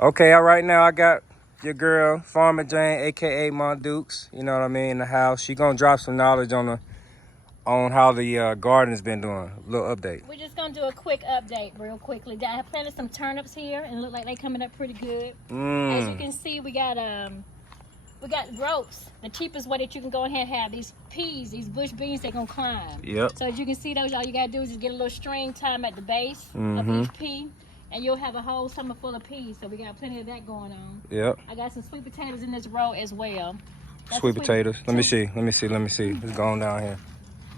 Okay, all right, now I got your girl, Farmer Jane, aka Mont Dukes. You know what I mean, in the house. She gonna drop some knowledge on how the garden's been doing. A little update. We're just gonna do a quick update real quickly. I have planted some turnips here and look like they coming up pretty good. As you can see, we got ropes. The cheapest way that you can go ahead and have these peas, these bush beans, they're gonna climb. Yep. So as you can see those, all you gotta do is just get a little string time at the base of each pea, and you'll have a whole summer full of peas. So we got plenty of that going on. Yep. I got some sweet potatoes in this row as well. That's Sweet potatoes. Let me see. It's going down here.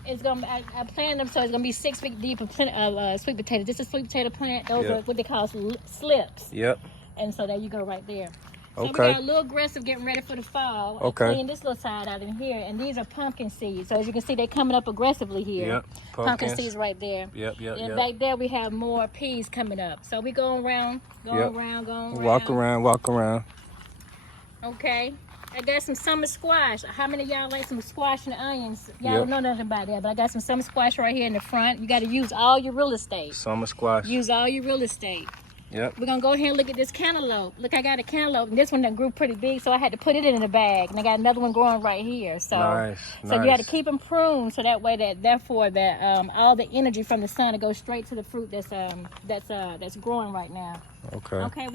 It's gonna. I planted them so it's gonna be 6 feet deep of sweet potatoes. This is sweet potato plant. Those are what they call slips. Yep. And so there you go, right there. So Okay. we got a little aggressive getting ready for the fall. Okay. I cleaned this little side out in here, and these are pumpkin seeds. So as you can see, they're coming up aggressively here. Yep. Pumpkin seeds right there. Yep. And back there we have more peas coming up. So we going around, going around. Walk around. Okay. I got some summer squash. How many of y'all like some squash and onions? Y'all don't know nothing about that, but I got some summer squash right here in the front. You got to use all your real estate. Summer squash. Use all your real estate. Yep. We're gonna go ahead and look at this cantaloupe. Look, I got a cantaloupe, and this one that grew pretty big, so I had to put it in a bag. And I got another one growing right here. So, Nice. you got to keep them pruned so that way that all the energy from the sun to go straight to the fruit that's growing right now. Okay. Okay.